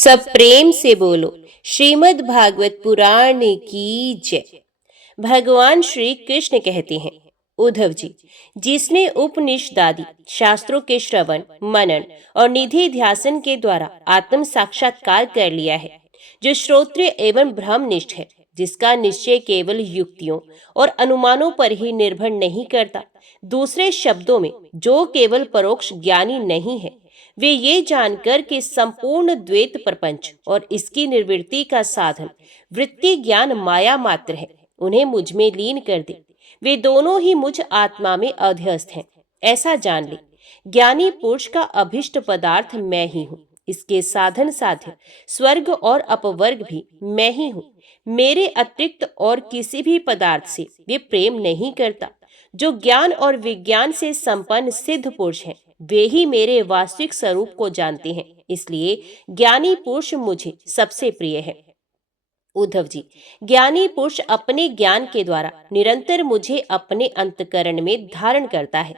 सब प्रेम से बोलो श्रीमद् भागवत पुराण की जय। भगवान श्री कृष्ण कहते हैं, उद्धव जी, जिसने उपनिषदादि शास्त्रों के श्रवण मनन और निधि ध्यासन के द्वारा आत्म साक्षात्कार कर लिया है, जो श्रोत्रिय एवं ब्रह्मनिष्ठ है, जिसका निश्चय केवल युक्तियों और अनुमानों पर ही निर्भर नहीं करता, दूसरे शब्दों में जो केवल परोक्ष ज्ञानी नहीं है, वे ये जानकर कि संपूर्ण द्वैत प्रपंच और इसकी निर्वृत्ति का साधन वृत्ति ज्ञान माया मात्र है, उन्हें मुझ में लीन कर दे। वे दोनों ही मुझ आत्मा में अध्यस्त हैं, ऐसा जान ले। ज्ञानी पुरुष का अभिष्ट पदार्थ मैं ही हूँ, इसके साधन साध्य स्वर्ग और अपवर्ग भी मैं ही हूँ। मेरे अतिरिक्त और किसी भी पदार्थ से वे प्रेम नहीं करता। जो ज्ञान और विज्ञान से संपन्न सिद्ध पुरुष हैं, वे ही मेरे वास्तविक स्वरूप को जानते हैं, इसलिए ज्ञानी पुरुष मुझे सबसे प्रिय है। उद्धव जी, ज्ञानी पुरुष अपने ज्ञान के द्वारा निरंतर मुझे अपने अंतकरण में धारण करता है।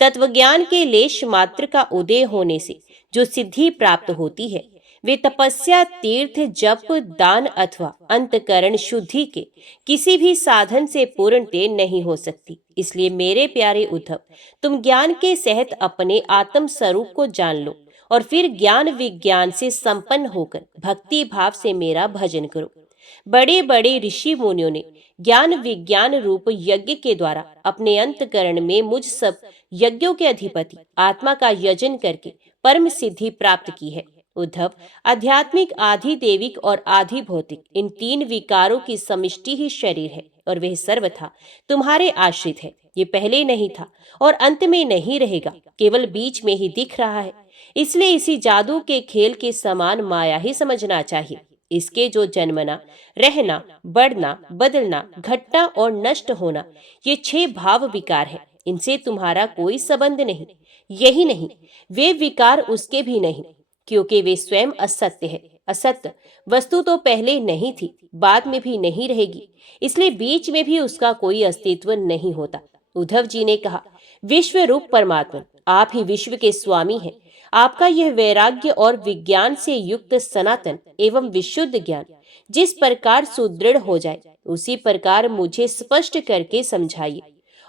तत्व ज्ञान के लेश मात्र का उदय होने से जो सिद्धि प्राप्त होती है, वे तपस्या तीर्थ जप दान अथवा अंतकरण शुद्धि के किसी भी साधन से पूर्णतः नहीं हो सकती। इसलिए मेरे प्यारे उद्धव, तुम ज्ञान के सहित अपने आत्म स्वरूप को जान लो और फिर ज्ञान विज्ञान से संपन्न होकर भक्ति भाव से मेरा भजन करो। बड़े बड़े ऋषि मुनियों ने ज्ञान विज्ञान रूप यज्ञ के द्वारा अपने अंतकरण में मुझ सब यज्ञों के अधिपति आत्मा का यजन करके परम सिद्धि प्राप्त की है। उद्धव, आध्यात्मिक आधि देविक और आधि भौतिक इन तीन विकारों की समिष्टि ही शरीर है और वह सर्वथा तुम्हारे आश्रित है। ये पहले नहीं था और अंत में नहीं रहेगा, केवल बीच में ही दिख रहा है। इसलिए इसी जादू के खेल के समान माया ही समझना चाहिए। इसके जो जन्मना, रहना, बढ़ना, बदलना, घटना और नष्ट होना, ये 6 भाव विकार हैं। इनसे तुम्हारा कोई संबंध नहीं। यही नहीं, वे विकार उसके भी नहीं, क्योंकि वे स्वयं असत्य है। असत्य वस्तु तो पहले नहीं थी, बाद में भी नहीं रहेगी, इसलिए बीच में भी उसका कोई अस्तित्व नहीं होता। उद्धव जी ने कहा, विश्व रूप परमात्मा, आप ही विश्व के स्वामी हैं। आपका यह वैराग्य और विज्ञान से युक्त सनातन एवं विशुद्ध ज्ञान जिस प्रकार सुदृढ़ हो जाए, उसी प्रकार मुझे स्पष्ट करके समझाइए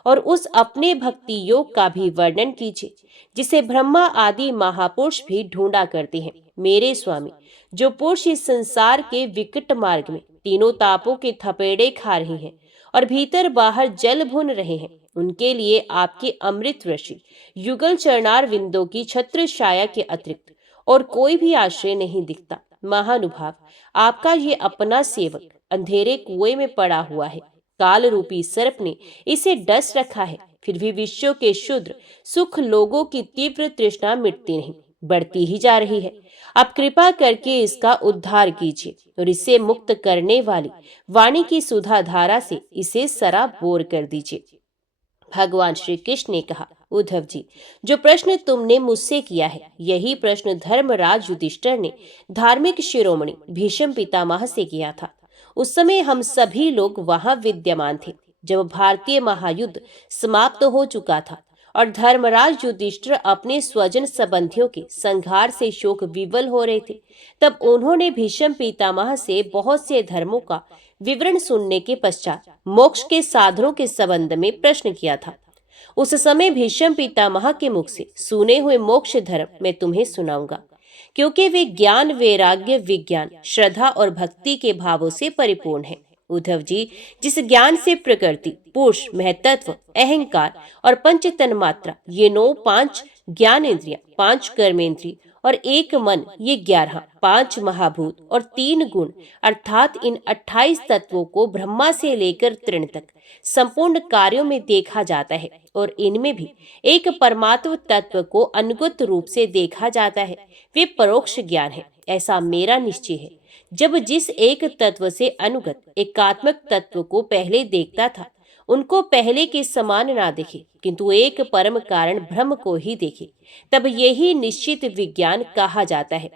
और उस अपने भक्ति योग का भी वर्णन कीजिए, जिसे ब्रह्मा आदि महापुरुष भी ढूंढा करते हैं। मेरे स्वामी, जो पुरुष इस संसार के विकट मार्ग में तीनों तापों के थपेड़े खा रहे हैं और भीतर बाहर जल भुन रहे हैं, उनके लिए आपके अमृत ऋषि युगल चरणार विंदों की छत्र छाया के अतिरिक्त और कोई भी आश्रय नहीं दिखता। महानुभाव, आपका ये अपना सेवक अंधेरे कुएं में पड़ा हुआ है। काल रूपी सर्प ने इसे डस रखा है, फिर भी विश्व के शुद्र सुख लोगों की तीव्र तृष्णा मिटती नहीं, बढ़ती ही जा रही है। आप कृपा करके इसका उद्धार कीजिए और इसे मुक्त करने वाली वाणी की सुधा धारा से इसे सराबोर कर दीजिए। भगवान श्री कृष्ण ने कहा, उद्धव जी, जो प्रश्न तुमने मुझसे किया है, यही प्रश्न धर्मराज युधिष्ठिर ने धार्मिक शिरोमणि भीष्म पितामह से किया था। उस समय हम सभी लोग वहां विद्यमान थे, जब भारतीय महायुद्ध समाप्त हो चुका था और धर्मराज युधिष्ठिर अपने स्वजन संबंधियों के संहार से शोक विवल हो रहे थे। तब उन्होंने भीष्म पितामह से बहुत से धर्मों का विवरण सुनने के पश्चात मोक्ष के साधनों के संबंध में प्रश्न किया था। उस समय भीष्म पितामह के मुख से सुने हुए मोक्ष धर्म मैं तुम्हें सुनाऊंगा, क्योंकि वे ज्ञान वैराग्य विज्ञान श्रद्धा और भक्ति के भावों से परिपूर्ण है। उद्धव जी, जिस ज्ञान से प्रकृति पुरुष महतत्व अहंकार और पंच तन्मात्रा, ये 9 5 ज्ञानेन्द्रियां, 5 कर्मेंद्रिय और 1 मन, ये 11 5 महाभूत और 3 गुण अर्थात इन 28 तत्वों को ब्रह्मा से लेकर तृण तक संपूर्ण कार्यों में देखा जाता है और इनमें भी एक परमात्म तत्व को अनुगत रूप से देखा जाता है, वे परोक्ष ज्ञान है, ऐसा मेरा निश्चय है। जब जिस एक तत्व से अनुगत एकात्मक तत्व को पहले देखता था, उनको पहले के समान ना देखे, किंतु एक परम कारण ब्रह्म को ही देखे, तब यही निश्चित विज्ञान कहा जाता है।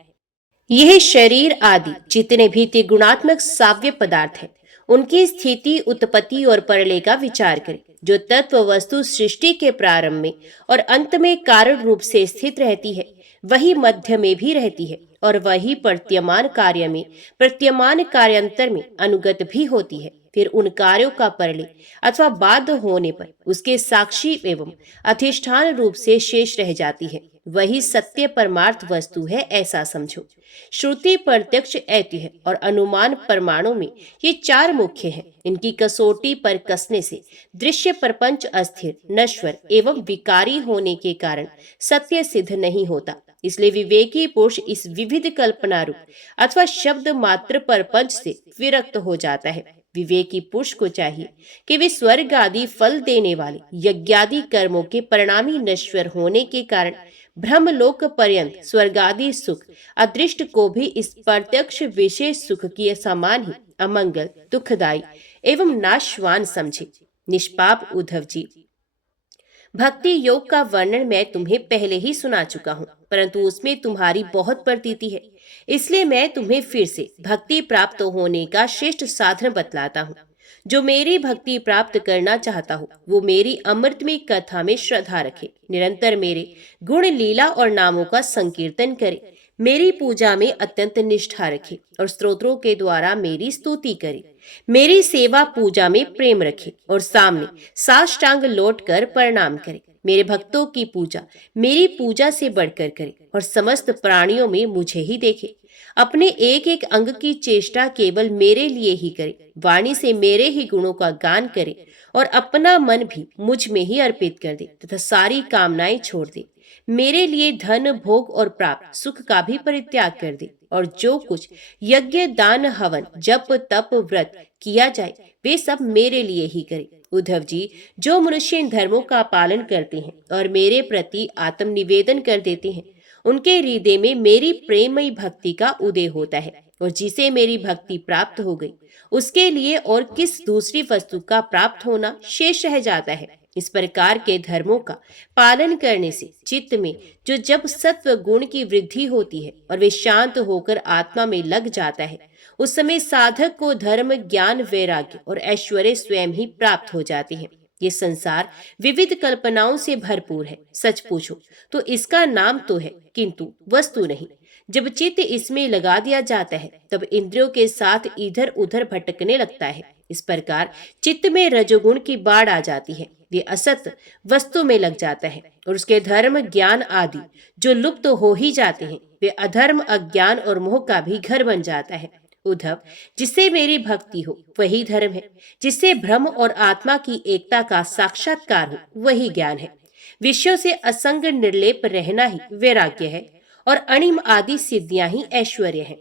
यह शरीर आदि जितने भी त्रिगुणात्मक साव्य पदार्थ हैं, उनकी स्थिति उत्पत्ति और प्रलय का विचार करें। जो तत्व वस्तु सृष्टि के प्रारंभ में और अंत में कारण रूप से स्थित रहती है, वही मध्य में भी रहती है और वही प्रतीयमान कार्य में प्रतीयमान कार्यांतर में अनुगत भी होती है। फिर उन कार्यों का परले अथवा बाध्य होने पर उसके साक्षी एवं अधिष्ठान रूप से शेष रह जाती है। वही सत्य परमार्थ वस्तु है, ऐसा समझो। श्रुति, प्रत्यक्ष, ऐतिह्य और अनुमान प्रमाणों में ये चार मुख्य हैं। इनकी कसौटी पर कसने से दृश्य प्रपंच अस्थिर, नश्वर एवं विकारी होने के कारण सत्य सिद्ध नहीं होता। इसलिए विवेकी पुरुष इस विविध कल्पना रूप अथवा शब्द मात्र प्रपंच से विरक्त हो जाता है। विवेकी पुरुष को चाहिए कि वे स्वर्ग आदि फल देने वाले यज्ञादि कर्मों के परिणामी नश्वर होने के कारण ब्रह्मलोक पर्यंत स्वर्गादि सुख अदृष्ट को भी इस प्रत्यक्ष विशेष सुख के समान ही अमंगल, दुखदायी एवं नाशवान समझे। निष्पाप उद्धव जी, भक्ति योग का वर्णन मैं तुम्हें पहले ही सुना चुका हूँ, परंतु उसमें तुम्हारी बहुत प्रतीति है, इसलिए मैं तुम्हें फिर से भक्ति प्राप्त होने का श्रेष्ठ साधन बतलाता हूँ। जो मेरी भक्ति प्राप्त करना चाहता हो वो मेरी अमृतमय कथा में श्रद्धा रखे, निरंतर मेरे गुण, लीला और नामों का संकीर्तन करे, मेरी पूजा में अत्यंत निष्ठा रखे और स्तोत्रों के द्वारा मेरी स्तुति करे, मेरी सेवा पूजा में प्रेम रखे और सामने साष्टांग लौट कर प्रणाम करे। मेरे भक्तों की पूजा मेरी पूजा से बढ़कर करे और समस्त प्राणियों में मुझे ही देखे। अपने एक एक अंग की चेष्टा केवल मेरे लिए ही करे, वाणी से मेरे ही गुणों का गान करे और अपना मन भी मुझ में ही अर्पित कर दे तथा सारी कामनाएं छोड़ दे। मेरे लिए धन, भोग और प्राप्त सुख का भी परित्याग कर दे और जो कुछ यज्ञ, दान, हवन, जप, तप, व्रत किया जाए वे सब मेरे लिए ही करे। उद्धव जी, जो मनुष्य इन धर्मों का पालन करते हैं और मेरे प्रति आत्म निवेदन कर देते हैं उनके हृदय में मेरी प्रेममयी भक्ति का उदय होता है और जिसे मेरी भक्ति प्राप्त हो गई उसके लिए और किस दूसरी वस्तु का प्राप्त होना शेष रह जाता है। इस प्रकार के धर्मों का पालन करने से चित्त में जो जब सत्व गुण की वृद्धि होती है और वे शांत होकर आत्मा में लग जाता है उस समय साधक को धर्म, ज्ञान, वैराग्य और ऐश्वर्य स्वयं ही प्राप्त हो जाते हैं। ये संसार विविध कल्पनाओं से भरपूर है, सच पूछो तो इसका नाम तो है किंतु वस्तु नहीं। जब चित्त इसमें लगा दिया जाता है तब इंद्रियों के साथ इधर उधर भटकने लगता है। इस प्रकार चित्त में रजोगुण की बाढ़ आ जाती है, वे असत वस्तु में लग जाता है और उसके धर्म, ज्ञान आदि जो लुप्त हो ही जाते हैं वे अधर्म, अज्ञान और मोह का भी घर बन जाता है। उद्धव, जिससे मेरी भक्ति हो वही धर्म है, जिससे ब्रह्म और आत्मा की एकता का साक्षात्कार हो वही ज्ञान है। विषयों से असंग निर्लेप रहना ही वैराग्य है और अणिम आदि सिद्धियां ही ऐश्वर्य है।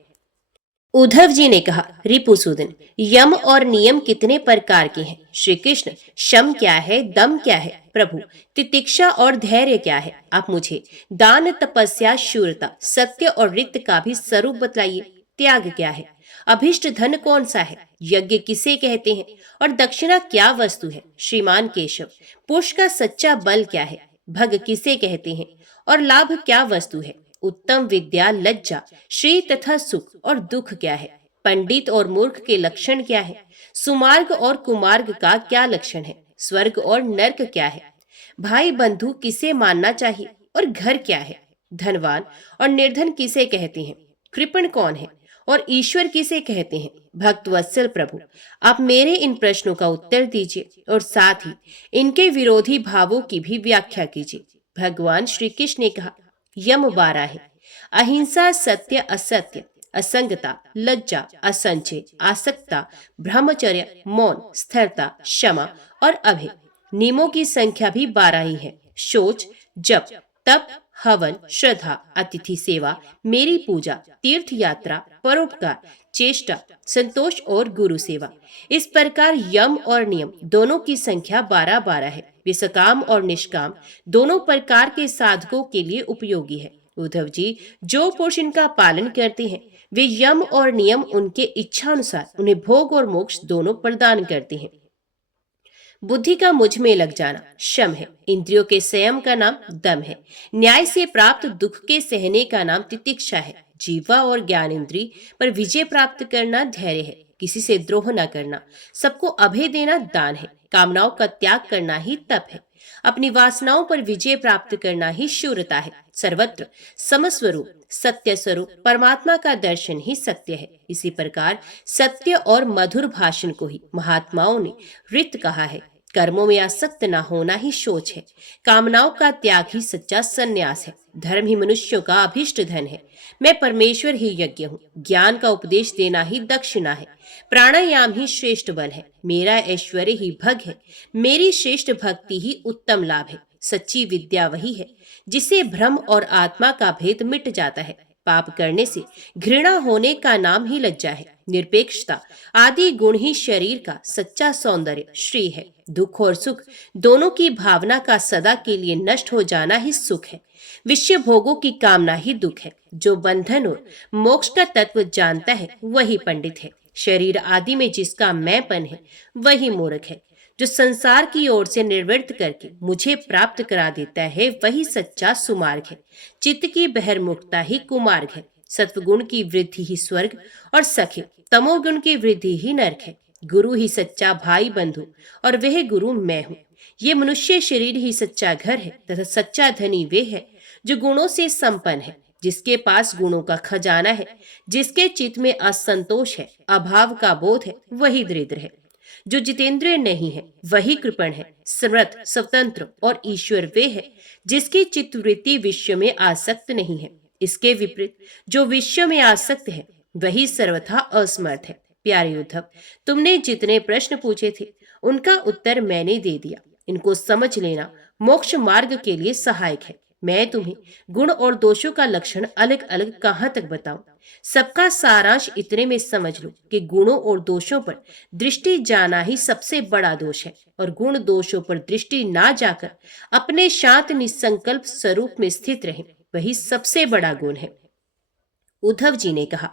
उद्धव जी ने कहा, रिपुसूदन, यम और नियम कितने प्रकार के हैं? श्री कृष्ण, शम क्या है, दम क्या है? प्रभु, तितिक्षा और धैर्य क्या है? आप मुझे दान, तपस्या, शूरता, सत्य और रित का भी स्वरूप बतलाइए। त्याग क्या है? अभिष्ट धन कौन सा है? यज्ञ किसे कहते हैं और दक्षिणा क्या वस्तु है? श्रीमान केशव, पुरुष का सच्चा बल क्या है? भग किसे कहते हैं और लाभ क्या वस्तु है? उत्तम विद्या, लज्जा, श्री तथा सुख और दुख क्या है? पंडित और मूर्ख के लक्षण क्या है? सुमार्ग और कुमार्ग का क्या लक्षण है? स्वर्ग और नर्क क्या है? भाई बंधु किसे मानना चाहिए और घर क्या है? धनवान और निर्धन किसे कहते हैं? कृपण कौन है और ईश्वर किसे कहते हैं? भक्त वत्सल प्रभु, आप मेरे इन प्रश्नों का उत्तर दीजिए और साथ ही इनके विरोधी भावों की भी व्याख्या कीजिए। भगवान श्री कृष्ण ने कहा, यम 12 है। अहिंसा, सत्य, असत्य, असंगता, लज्जा, असंचय, आसक्ता, ब्रह्मचर्य, मौन, स्थिरता, क्षमा और अभय। नियमों की संख्या भी 12 ही है। शौच, जप, तप, हवन, श्रद्धा, अतिथि सेवा, मेरी पूजा, तीर्थ यात्रा, परोपकार, चेष्टा, संतोष और गुरु सेवा। इस प्रकार यम और नियम दोनों की संख्या 12-12 है। वे सकाम और निष्काम दोनों प्रकार के साधकों के लिए उपयोगी है। उद्धव जी, जो पुरुष इनका पालन करते हैं वे यम और नियम उनके इच्छा अनुसार उन्हें भोग और मोक्ष दोनों प्रदान करते हैं। बुद्धि का मुझ में लग जाना शम है। इंद्रियों के संयम का नाम दम है। न्याय से प्राप्त दुख के सहने का नाम तितिक्षा है। जीवा और ज्ञान इंद्री पर विजय प्राप्त करना धैर्य है। किसी से द्रोह न करना, सबको अभय देना दान है। कामनाओं का त्याग करना ही तप है। अपनी वासनाओं पर विजय प्राप्त करना ही शूरता है। सर्वत्र समस्वरूप सत्य स्वरूप परमात्मा का दर्शन ही सत्य है। इसी प्रकार सत्य और मधुर भाषण को ही महात्माओं ने रित कहा है। कर्मों में आसक्त न होना ही शोच है। कामनाओं का त्याग ही सच्चा संन्यास है। धर्म ही मनुष्यों का अभिष्ट धन है। मैं परमेश्वर ही यज्ञ हूँ। ज्ञान का उपदेश देना ही दक्षिणा है। प्राणायाम ही श्रेष्ठ बल है। मेरा ऐश्वर्य ही भग है। मेरी श्रेष्ठ भक्ति ही उत्तम लाभ है। सच्ची विद्या वही है जिसे भ्रम और आत्मा का भेद मिट जाता है। पाप करने से घृणा होने का नाम ही लज्जा है। निरपेक्षता आदि गुण ही शरीर का सच्चा सौंदर्य श्री है। दुख और सुख दोनों की भावना का सदा के लिए नष्ट हो जाना ही सुख है। विषय भोगों की कामना ही दुख है। जो बंधन और मोक्ष का तत्व जानता है वही पंडित है। शरीर आदि में जिसका मैंपन है वही मूर्ख है। जो संसार की ओर से निर्वृत्त करके मुझे प्राप्त करा देता है वही सच्चा सुमार्ग है। चित्त की बहिर्मुखता ही कुमार्ग है। सत्वगुण की वृद्धि ही स्वर्ग और सख है। तमोगुण की वृद्धि ही नरक है। गुरु ही सच्चा भाई बंधु और वह गुरु मैं हूँ। ये मनुष्य शरीर ही सच्चा घर है तथा सच्चा धनी वे है जो गुणों से संपन्न है। जिसके पास गुणों का खजाना है, जिसके चित्त में असंतोष है, अभाव का बोध है, वही दरिद्र है। जो जितेंद्रिय नहीं है वही कृपण है। समर्थ स्वतंत्र और ईश्वर वे है जिसकी चित्तवृत्ति विश्व में आसक्त नहीं है। इसके विपरीत जो विश्व में आसक्त है वही सर्वथा असमर्थ है। प्यारे उद्धव, तुमने जितने प्रश्न पूछे थे उनका उत्तर मैंने दे दिया। इनको समझ लेना मोक्ष मार्ग के लिए सहायक है। मैं तुम्हें गुण और दोषों का लक्षण अलग अलग कहाँ तक बताऊं? सबका सारांश इतने में समझ लो कि गुणों और दोषों पर दृष्टि जाना ही सबसे बड़ा दोष है और गुण दोषों पर दृष्टि ना जाकर अपने शांत निसंकल्प स्वरूप में स्थित रहे वही सबसे बड़ा गुण है। उद्धव जी ने कहा,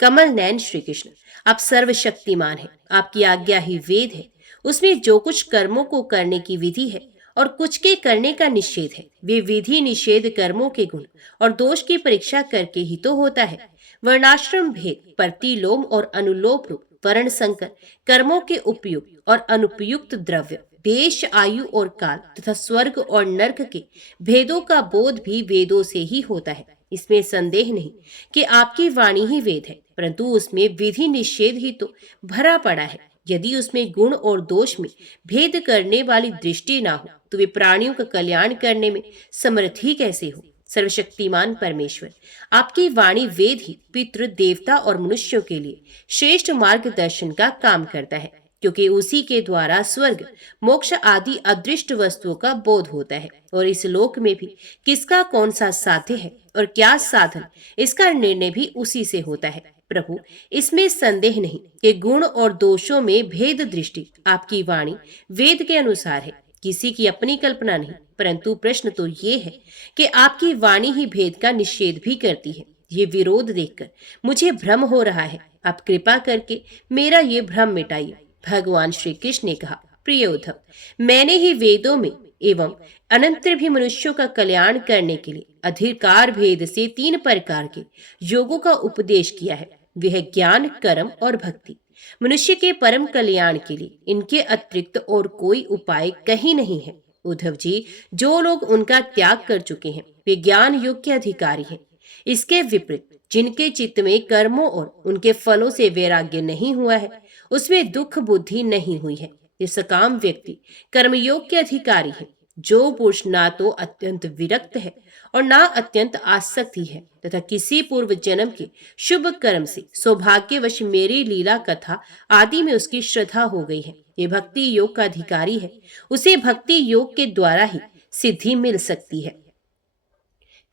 कमल नयन श्री कृष्ण, आप सर्वशक्तिमान हैं। आपकी आज्ञा ही वेद है। उसमें जो कुछ कर्मों को करने की विधि है और कुछ के करने का निषेध है, वे विधि निषेध कर्मों के गुण और दोष की परीक्षा करके ही तो होता है। वर्णाश्रम भेद, प्रतिलोम और अनुलोप रूप वर्ण संकर, कर्मों के उपयुक्त और अनुपयुक्त द्रव्य, देश आयु और काल तथा स्वर्ग और नरक के भेदों का बोध भी वेदों से ही होता है। इसमें संदेह नहीं कि आपकी वाणी ही वेद है, परंतु उसमें विधि निषेध ही तो भरा पड़ा है। यदि उसमें गुण और दोष में भेद करने वाली दृष्टि ना हो तो वे प्राणियों का कल्याण करने में समर्थ ही कैसे हो? सर्वशक्तिमान परमेश्वर, आपकी वाणी वेद ही पितृ देवता और मनुष्यों के लिए श्रेष्ठ मार्गदर्शन का काम करता है, क्योंकि उसी के द्वारा स्वर्ग मोक्ष आदि अदृष्ट वस्तुओं का बोध होता है और इस लोक में भी किसका कौन सा साध्य है और क्या साधन, इसका निर्णय भी उसी से होता है। प्रभु, इसमें संदेह नहीं कि गुण और दोषों में भेद दृष्टि आपकी वाणी वेद के अनुसार है, किसी की अपनी कल्पना नहीं। परंतु प्रश्न तो ये है कि आपकी वाणी ही भेद का निषेध भी करती है। ये विरोध देखकर मुझे भ्रम हो रहा है। आप कृपा करके मेरा ये भ्रम मिटाइए। भगवान श्री कृष्ण ने कहा, प्रिय उद्धव, मैंने ही वेदों में एवं अनंतर भी मनुष्यों का कल्याण करने के लिए अधिकार भेद से 3 प्रकार के योगों का उपदेश किया है। वह ज्ञान, कर्म और भक्ति। मनुष्य के परम कल्याण के लिए इनके अतिरिक्त और कोई उपाय कहीं नहीं है। उद्धव जी, जो लोग उनका त्याग कर चुके हैं वे ज्ञान योग के अधिकारी हैं। इसके विपरीत जिनके चित्त में कर्मों और उनके फलों से वैराग्य नहीं हुआ है उसमें दुख बुद्धि नहीं हुई है। ये सकाम व्यक्ति कर्मयोग के अधिकारी है। जो पुरुष ना तो अत्यंत विरक्त है और ना अत्यंत आसक्ति है तथा किसी पूर्व जन्म के शुभ कर्म से सौभाग्यवश मेरी लीला कथा आदि में उसकी श्रद्धा हो गई है, ये भक्ति योग का अधिकारी है। उसे भक्ति योग के द्वारा ही सिद्धि मिल सकती है।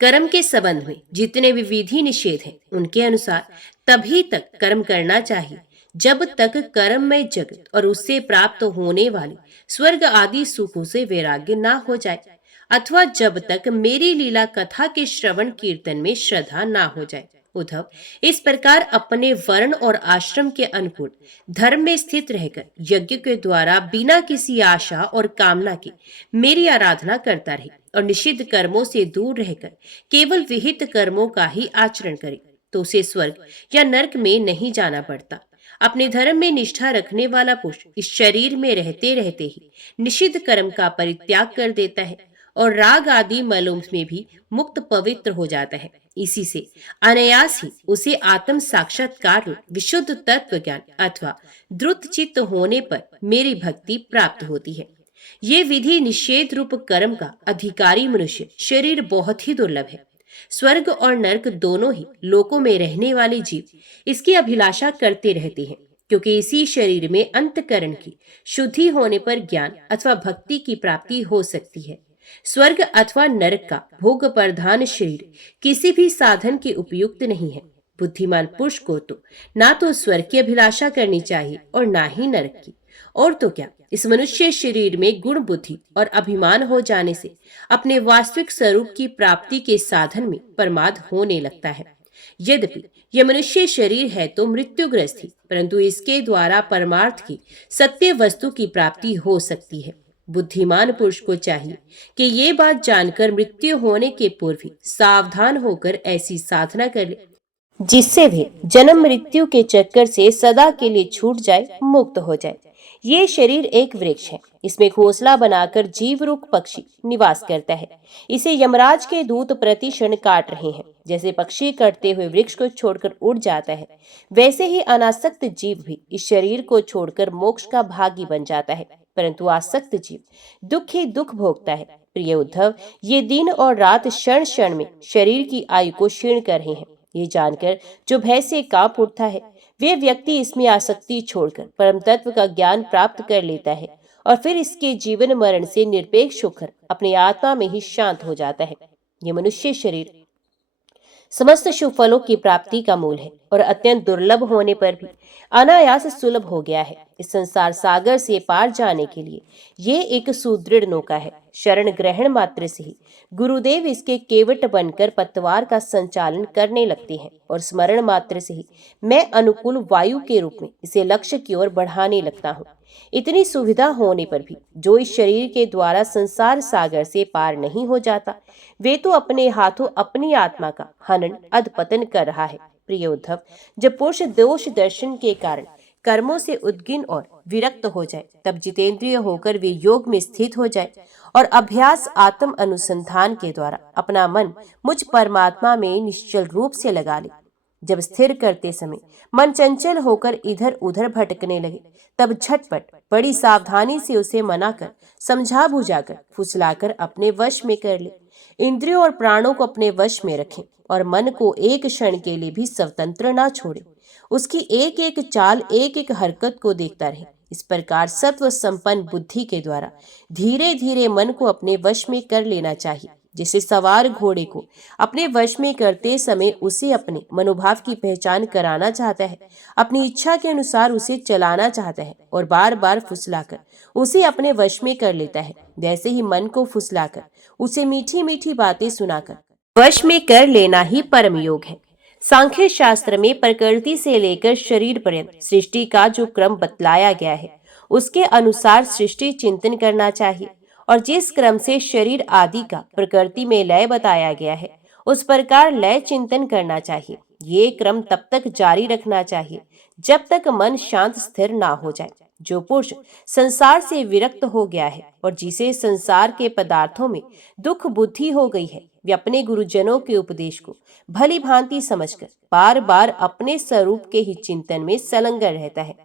कर्म के संबंध में जितने भी विधि निषेध हैं उनके अनुसार तभी तक कर्म करना चाहिए जब तक कर्म में जगत और उससे प्राप्त होने वाले स्वर्ग आदि सुखों से वैराग्य ना हो जाए, अथवा जब तक मेरी लीला कथा के श्रवण कीर्तन में श्रद्धा ना हो जाए। उद्धव, इस प्रकार अपने वर्ण और आश्रम के अनुकूल धर्म में स्थित रहकर यज्ञ के द्वारा बिना किसी आशा और कामना के मेरी आराधना करता रहे और निषिद्ध कर्मों से दूर रहकर केवल विहित कर्मों का ही आचरण करे तो उसे स्वर्ग या नरक में नहीं जाना पड़ता। अपने धर्म में निष्ठा रखने वाला पुरुष इस शरीर में रहते रहते ही निषिद्ध कर्म का परित्याग कर देता है और राग आदि मलों में भी मुक्त पवित्र हो जाता है। इसी से अनायास ही उसे आत्म साक्षात्कार रूप विशुद्ध तत्व ज्ञान अथवा द्रुत चित्त होने पर मेरी भक्ति प्राप्त होती है। ये विधि निषेध रूप कर्म का अधिकारी मनुष्य शरीर बहुत ही दुर्लभ है। स्वर्ग और नरक दोनों ही लोकों में रहने वाले जीव इसकी अभिलाषा करते रहते हैं, क्योंकि इसी शरीर में अंतकरण की शुद्धि होने पर ज्ञान अथवा भक्ति की प्राप्ति हो सकती है। स्वर्ग अथवा नरक का भोग प्रधान शरीर किसी भी साधन के उपयुक्त नहीं है। बुद्धिमान पुरुष को तो ना तो स्वर्ग की अभिलाषा करनी चाहिए और ना ही नरक की। और तो क्या, इस मनुष्य शरीर में गुण बुद्धि और अभिमान हो जाने से अपने वास्तविक स्वरूप की प्राप्ति के साधन में प्रमाद होने लगता है। यद्यपि यह मनुष्य शरीर है तो मृत्युग्रस्त ही, परंतु इसके द्वारा परमार्थ की सत्य वस्तु की प्राप्ति हो सकती है। बुद्धिमान पुरुष को चाहिए कि ये बात जानकर मृत्यु होने के पूर्व ही सावधान होकर ऐसी साधना कर ले जिससे वे जन्म मृत्यु के चक्कर से सदा के लिए छूट जाए, मुक्त हो जाए। ये शरीर एक वृक्ष है, इसमें घोंसला बनाकर जीव रूप पक्षी निवास करता है। इसे यमराज के दूत प्रति क्षण काट रहे हैं। जैसे पक्षी कटते हुए वृक्ष को छोड़कर उड़ जाता है, वैसे ही अनासक्त जीव भी इस शरीर को छोड़कर मोक्ष का भागी बन जाता है। परंतु आसक्त जीव दुख ही दुख भोगता है। प्रिय उद्धव, ये दिन और रात क्षण क्षण में शरीर की आयु को क्षीण कर रहे हैं। ये जानकर जो भय से कांप उठता है, वे व्यक्ति इसमें आसक्ति छोड़कर परम तत्व का ज्ञान प्राप्त कर लेता है और फिर इसके जीवन मरण से निरपेक्ष होकर अपनी आत्मा में ही शांत हो जाता है। ये मनुष्य शरीर समस्त शुभ फलों की प्राप्ति का मूल है और अत्यंत दुर्लभ होने पर भी अनायास सुलभ हो गया है। इस संसार सागर से पार जाने के लिए ये एक सुदृढ़ नौका है। शरण ग्रहण मात्र से ही गुरुदेव इसके केवट बनकर पतवार का संचालन करने लगते हैं और स्मरण मात्र से ही मैं अनुकूल वायु के रूप में इसे लक्ष्य की ओर बढ़ाने लगता हूँ। इतनी सुविधा होने पर भी जो इस शरीर के द्वारा संसार सागर से पार नहीं हो जाता, वे तो अपने हाथों अपनी आत्मा का हनन अधपतन कर रहा है। प्रिय उद्धव, जब पुरुष दोष दर्शन के कारण कर्मों से उद्गिन और विरक्त हो जाए, तब जितेंद्रिय होकर वे योग में स्थित हो जाए और अभ्यास आत्म अनुसंधान के द्वारा अपना मन मुझ परमात्मा में निश्चल रूप से लगा ले। जब स्थिर करते समय मन चंचल होकर इधर उधर भटकने लगे, तब झटपट बड़ी सावधानी से उसे मना कर, समझा बुझाकर, फुसलाकर अपने वश में कर ले। इंद्रियों और प्राणों को अपने वश में रखें और मन को एक क्षण के लिए भी स्वतंत्र ना छोड़े। उसकी एक एक चाल, एक एक हरकत को देखता रहे। इस प्रकार सत्व संपन्न बुद्धि के द्वारा धीरे धीरे मन को अपने वश में कर लेना चाहिए। जैसे सवार घोड़े को अपने वश में करते समय उसे अपने मनोभाव की पहचान कराना चाहता है, अपनी इच्छा के अनुसार उसे चलाना चाहता है और बार बार फुसलाकर उसे अपने वश में कर लेता है, वैसे ही मन को फुसलाकर उसे मीठी मीठी बातें सुनाकर वश में कर लेना ही परम योग है। सांख्य शास्त्र में प्रकृति से लेकर शरीर पर्यंत सृष्टि का जो क्रम बतलाया गया है, उसके अनुसार सृष्टि चिंतन करना चाहिए और जिस क्रम से शरीर आदि का प्रकृति में लय बताया गया है, उस प्रकार लय चिंतन करना चाहिए। ये क्रम तब तक जारी रखना चाहिए जब तक मन शांत स्थिर ना हो जाए। जो पुरुष संसार से विरक्त हो गया है और जिसे संसार के पदार्थों में दुख बुद्धि हो गई है, वे अपने गुरुजनों के उपदेश को भली भांति समझकर बार बार अपने स्वरूप के ही चिंतन में संलग्न रहता है।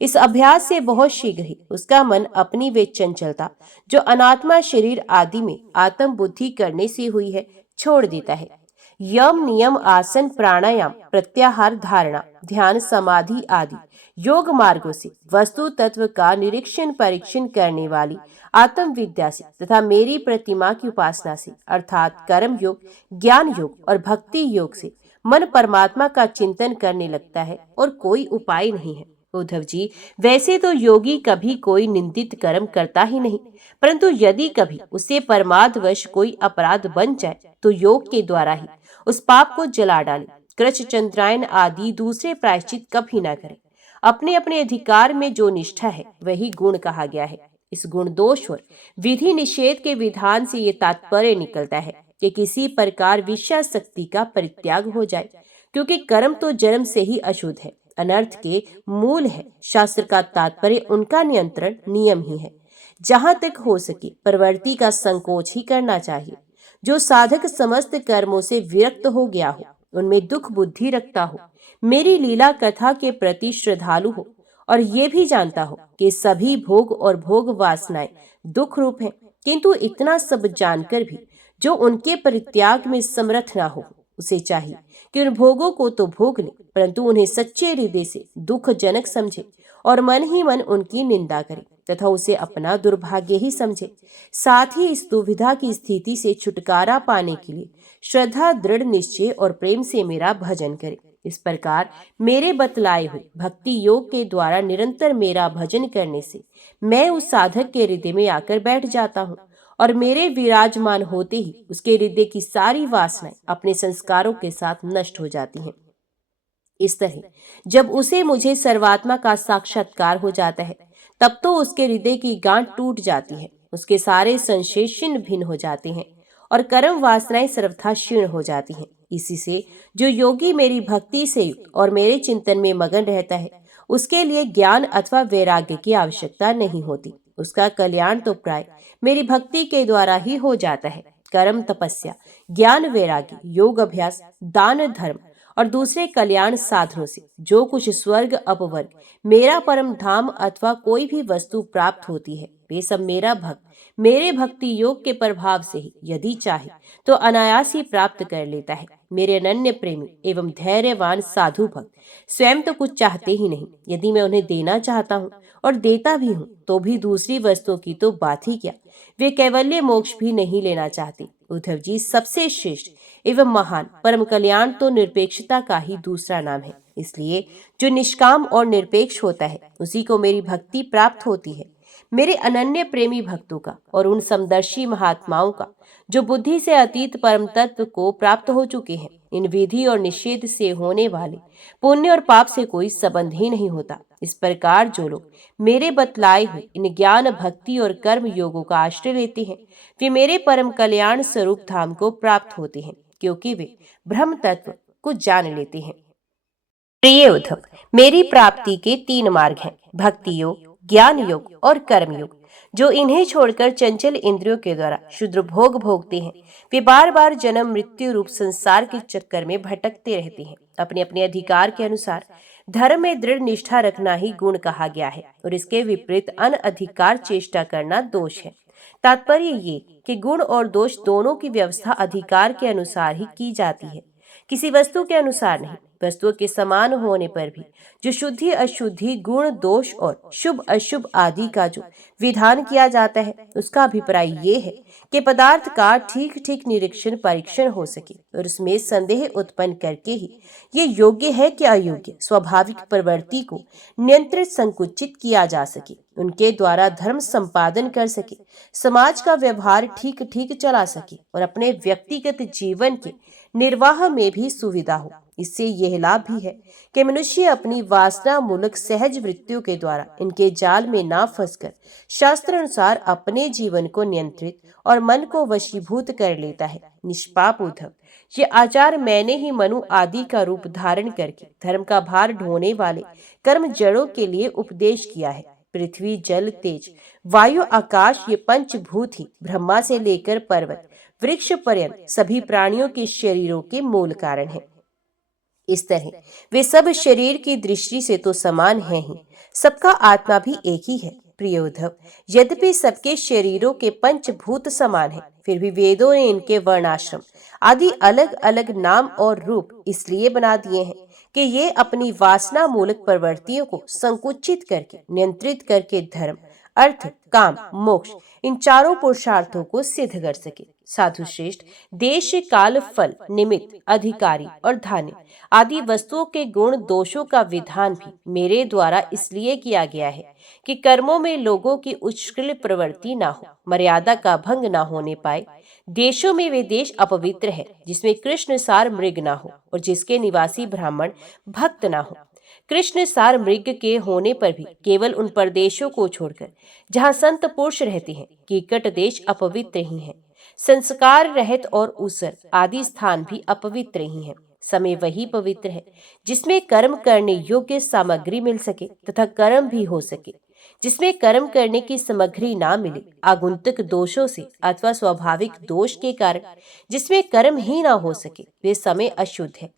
इस अभ्यास से बहुत शीघ्र ही उसका मन अपनी वे चंचलता जो अनात्मा शरीर आदि में आत्म बुद्धि करने से हुई है, छोड़ देता है। यम नियम आसन प्राणायाम प्रत्याहार धारणा ध्यान समाधि आदि योग मार्गों से वस्तु तत्व का निरीक्षण परीक्षण करने वाली आत्म विद्या से तथा मेरी प्रतिमा की उपासना से अर्थात कर्म योग, ज्ञान योग और भक्ति योग से मन परमात्मा का चिंतन करने लगता है और कोई उपाय नहीं है। उद्धव जी, वैसे तो योगी कभी कोई निंदित कर्म करता ही नहीं, परंतु यदि कभी उसे परमादवश कोई अपराध बन जाए तो योग के द्वारा ही उस पाप को जला डाले। कृच चंद्रायन आदि दूसरे प्रायश्चित कभी ना करे। अपने अपने अधिकार में जो निष्ठा है वही गुण कहा गया है। इस गुण दोष और विधि निषेध के विधान से ये तात्पर्य निकलता है कि किसी प्रकार विषय शक्ति का परित्याग हो जाए, क्योंकि कर्म तो जन्म से ही अशुद्ध है। अनर्थ के मूल है। शास्त्र का तात्पर्य उनका नियंत्रण नियम ही है। जहां तक हो सके प्रवृत्ति का संकोच ही करना चाहिए। जो साधक समस्त कर्मों से विरक्त हो गया हो, उनमें दुख बुद्धि रखता हो, मेरी लीला कथा के प्रति श्रद्धालु हो और ये भी जानता हो कि सभी भोग और भोग वासनाएं दुख रूप हैं, किंतु इतना सब जानकर भी जो उनके परित्याग में समर्थ ना हो, उसे चाहिए कि उन भोगों को तो भोग ले, परंतु उन्हें सच्चे हृदय से दुखजनक समझे और मन ही मन उनकी निंदा करे तथा उसे अपना दुर्भाग्य ही समझे। साथ ही इस दुविधा की स्थिति से छुटकारा पाने के लिए श्रद्धा, दृढ़ निश्चय और प्रेम से मेरा भजन करे। इस प्रकार मेरे बतलाए हुए भक्ति योग के द्वारा निरंतर मेरा भजन करने से मैं उस साधक के हृदय में आकर बैठ जाता हूँ और मेरे विराजमान होते ही उसके हृदय की सारी वासनाएं अपने संस्कारों के साथ नष्ट हो जाती हैं। इस तरह जब उसे मुझे सर्वात्मा का साक्षात्कार हो जाता है, तब तो उसके हृदय की गांठ टूट जाती है, उसके सारे संशय छिन्न भिन्न हो जाते हैं और कर्म वासनाएं सर्वथा क्षीण हो जाती हैं। इसी से जो योगी मेरी भक्ति से युक्त और मेरे चिंतन में मगन रहता है, उसके लिए ज्ञान अथवा वैराग्य की आवश्यकता नहीं होती। उसका कल्याण तो प्राय मेरी भक्ति के द्वारा ही हो जाता है। कर्म, तपस्या, ज्ञान, वैराग्य, योग अभ्यास, दान, धर्म और दूसरे कल्याण साधनों से जो कुछ स्वर्ग, अपवर्ग, मेरा परम धाम अथवा कोई भी वस्तु प्राप्त होती है, वे सब मेरा भक्त मेरे भक्ति योग के प्रभाव से ही यदि चाहे तो अनायास ही प्राप्त कर लेता है। मेरे अनन्य प्रेमी एवं धैर्यवान साधु भक्त स्वयं तो कुछ चाहते ही नहीं। यदि मैं उन्हें देना चाहता हूँ और देता भी हूँ, तो भी दूसरी वस्तुओं की तो बात ही क्या, वे कैवल्य मोक्ष भी नहीं लेना चाहते। उद्धव जी, सबसे श्रेष्ठ एवं महान परम कल्याण तो निरपेक्षता का ही दूसरा नाम है। इसलिए जो निष्काम और निरपेक्ष होता है, उसी को मेरी भक्ति प्राप्त होती है। मेरे अनन्य प्रेमी भक्तों का और उन समदर्शी महात्माओं का जो बुद्धि से अतीत परम तत्व को प्राप्त हो चुके हैं, इन विधि और निषेध से होने वाले पुण्य और पाप से कोई संबंध ही नहीं होता। इस प्रकार जो लोग मेरे बतलाए हुए इन ज्ञान, भक्ति और कर्म योगों का आश्रय लेते हैं, वे मेरे परम कल्याण स्वरूप धाम को प्राप्त होते हैं, क्योंकि वे ब्रह्म तत्व को जान लेते हैं। प्रिय उद्धव, मेरी प्राप्ति के 3 मार्ग हैं, भक्ति योग, ज्ञान योग और कर्म योग। जो इन्हें छोड़कर चंचल इंद्रियों के द्वारा शुद्र भोग भोगते हैं, वे बार बार जन्म मृत्यु रूप संसार के चक्कर में भटकते रहते हैं। अपने अपने अधिकार के अनुसार धर्म में दृढ़ निष्ठा रखना ही गुण कहा गया है और इसके विपरीत अनअधिकार चेष्टा करना दोष है। तात्पर्य ये कि गुण और दोष दोनों की व्यवस्था अधिकार के अनुसार ही की जाती है, किसी वस्तु के अनुसार नहीं। वस्तुओं के समान होने पर भी जो शुद्धि अशुद्धि, गुण दोष और शुभ अशुभ आदि का जो विधान किया जाता है, उसका अभिप्राय ये है कि पदार्थ का ठीक ठीक निरीक्षण परीक्षण हो सके और उसमें संदेह उत्पन्न करके ही ये योग्य है कि अयोग्य स्वाभाविक प्रवृत्ति को नियंत्रित संकुचित किया जा सके, उनके द्वारा धर्म संपादन कर सके, समाज का व्यवहार ठीक ठीक चला सके और अपने व्यक्तिगत जीवन के निर्वाह में भी सुविधा हो। इससे यह लाभ भी है कि मनुष्य अपनी वासना मूलक सहज वृत्तियों के द्वारा इनके जाल में ना फंसकर शास्त्र अनुसार अपने जीवन को नियंत्रित और मन को वशीभूत कर लेता है। निष्पाप उद्धव, ये आचार मैंने ही मनु आदि का रूप धारण करके धर्म का भार ढोने वाले कर्म जड़ों के लिए उपदेश किया है। पृथ्वी, जल, तेज, वायु, आकाश, ये पंचभूत ही ब्रह्मा से लेकर पर्वत वृक्ष पर्यंत सभी प्राणियों के शरीरों के मूल कारण है। इस तरह वे सब शरीर की दृष्टि से तो समान हैं ही, सबका आत्मा भी एक ही है। प्रिय उद्धव, यद्यपि सबके शरीरों के पंचभूत समान हैं, फिर भी वेदों ने इनके वर्णाश्रम आदि अलग अलग नाम और रूप इसलिए बना दिए हैं कि ये अपनी वासना मूलक प्रवृत्तियों को संकुचित करके नियंत्रित करके धर्म, अर्थ, काम, मोक्ष इन चारों पुरुषार्थों को सिद्ध कर सके। साधु श्रेष्ठ, देश, काल, फल, निमित्त, अधिकारी और धान्य आदि वस्तुओं के गुण दोषों का विधान भी मेरे द्वारा इसलिए किया गया है कि कर्मों में लोगों की उच्छृंखल प्रवृत्ति ना हो, मर्यादा का भंग ना होने पाए। देशों में वे देश अपवित्र है जिसमें कृष्ण सार मृग ना हो और जिसके निवासी ब्राह्मण भक्त ना हो। कृष्ण सार मृग के होने पर भी केवल उन प्रदेशों को छोड़कर जहाँ संत पुरुष रहते हैं, कीकट देश अपवित्र ही हैं। संस्कार रहित और ऊसर आदि स्थान भी अपवित्र ही हैं। समय वही पवित्र है जिसमें कर्म करने योग्य सामग्री मिल सके तथा कर्म भी हो सके। जिसमें कर्म करने की सामग्री ना मिले, आगुंतक दोषों से अथवा स्वाभाविक दोष के कारण जिसमें कर्म ही ना हो सके, वे समय अशुद्ध है।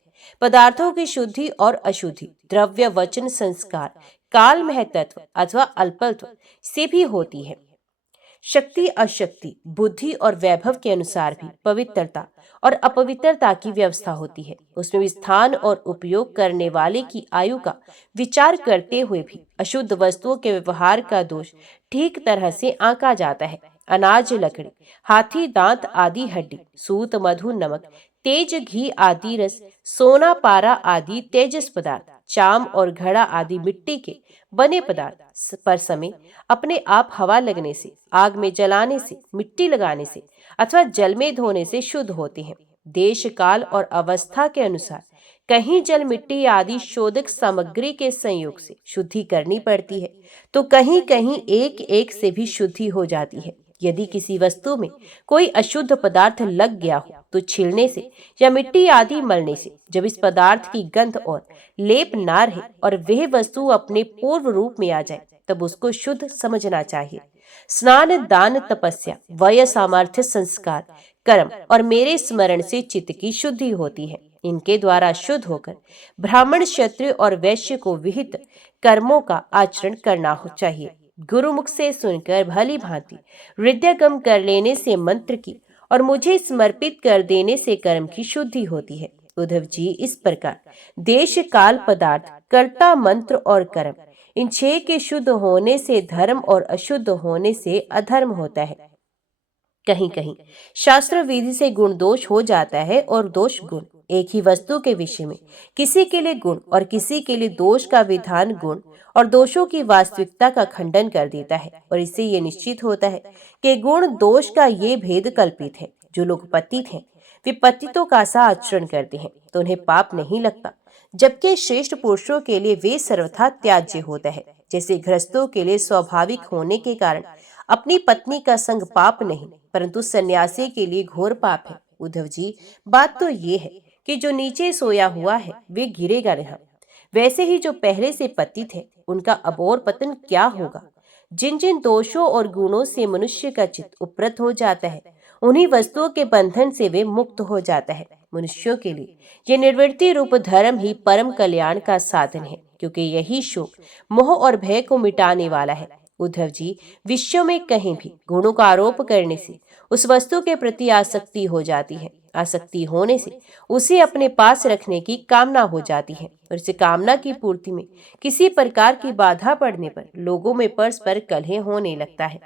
पदार्थों की शुद्धि और अशुद्धि द्रव्य वचन संस्कार काल महतत्व अथवा अल्पत्व से भी होती है। शक्ति अशक्ति बुद्धि और वैभव के अनुसार भी पवित्रता और अपवित्रता की व्यवस्था होती है। उसमें भी स्थान और उपयोग करने वाले की आयु का विचार करते हुए भी अशुद्ध वस्तुओं के व्यवहार का दोष ठीक तरह से आंका जाता है। अनाज लकड़ी हाथी दांत आदि हड्डी सूत मधु नमक तेज घी आदि रस सोना पारा आदि तेजस पदार्थ चाम और घड़ा आदि मिट्टी के बने पदार्थ पर समय अपने आप हवा लगने से आग में जलाने से मिट्टी लगाने से अथवा जल में धोने से शुद्ध होते हैं। देश काल और अवस्था के अनुसार कहीं जल मिट्टी आदि शोधक सामग्री के संयोग से शुद्धि करनी पड़ती है तो कहीं कहीं एक एक से भी शुद्धि हो जाती है। यदि किसी वस्तु में कोई अशुद्ध पदार्थ लग गया हो तो छीलने से या मिट्टी आदि मलने से जब इस पदार्थ की गंध और लेप ना रहे और वह वस्तु अपने पूर्व रूप में आ जाए तब उसको शुद्ध समझना चाहिए। स्नान दान तपस्या वय सामर्थ्य संस्कार कर्म और मेरे स्मरण से चित्त की शुद्धि होती है। इनके द्वारा शुद्ध होकर ब्राह्मण क्षत्रिय और वैश्य को विहित कर्मों का आचरण करना हो चाहिए। गुरुमुख से सुनकर भली भांति हृदयगम कर लेने से मंत्र की और मुझे समर्पित कर देने से कर्म की शुद्धि होती है। उद्धव जी, इस प्रकार देश काल पदार्थ कर्ता मंत्र और कर्म इन छह के शुद्ध होने से धर्म और अशुद्ध होने से अधर्म होता है। कहीं कहीं शास्त्र विधि से गुण दोष हो जाता है और दोष गुण एक ही वस्तु के विषय में किसी के लिए गुण और किसी के लिए दोष का विधान गुण और दोषों की वास्तविकता का खंडन कर देता है और इससे ये निश्चित होता है कि गुण दोष का ये भेद कल्पित है। जो लोग पतित हैं वे पतितों का सा आचरण करते हैं तो उन्हें पाप नहीं लगता, जबकि श्रेष्ठ पुरुषों के लिए वे सर्वथा त्याज्य होता है। जैसे गृहस्थों के लिए स्वाभाविक होने के कारण अपनी पत्नी का संग पाप नहीं परंतु सन्यासी के लिए घोर पाप है। उद्धव जी, बात तो ये है कि जो नीचे सोया हुआ है वे गिरेगा नहीं, वैसे ही जो पहले से पतित है उनका अबोर पतन क्या होगा। जिन जिन दोषों और गुणों से मनुष्य का चित्त उपरत हो जाता है उन्हीं वस्तुओं के बंधन से वे मुक्त हो जाता है। मनुष्यों के लिए ये निर्वृत्ति रूप धर्म ही परम कल्याण का साधन है, क्योंकि यही शोक मोह और भय को मिटाने वाला है। उद्धव जी, विश्व में कहीं भी गुणों का आरोप करने से उस वस्तु के प्रति आसक्ति हो जाती है। आसक्ति होने से उसे अपने पास रखने की कामना हो जाती है और इस कामना की पूर्ति में किसी प्रकार की बाधा पड़ने पर लोगों में परस्पर कलह होने लगता है।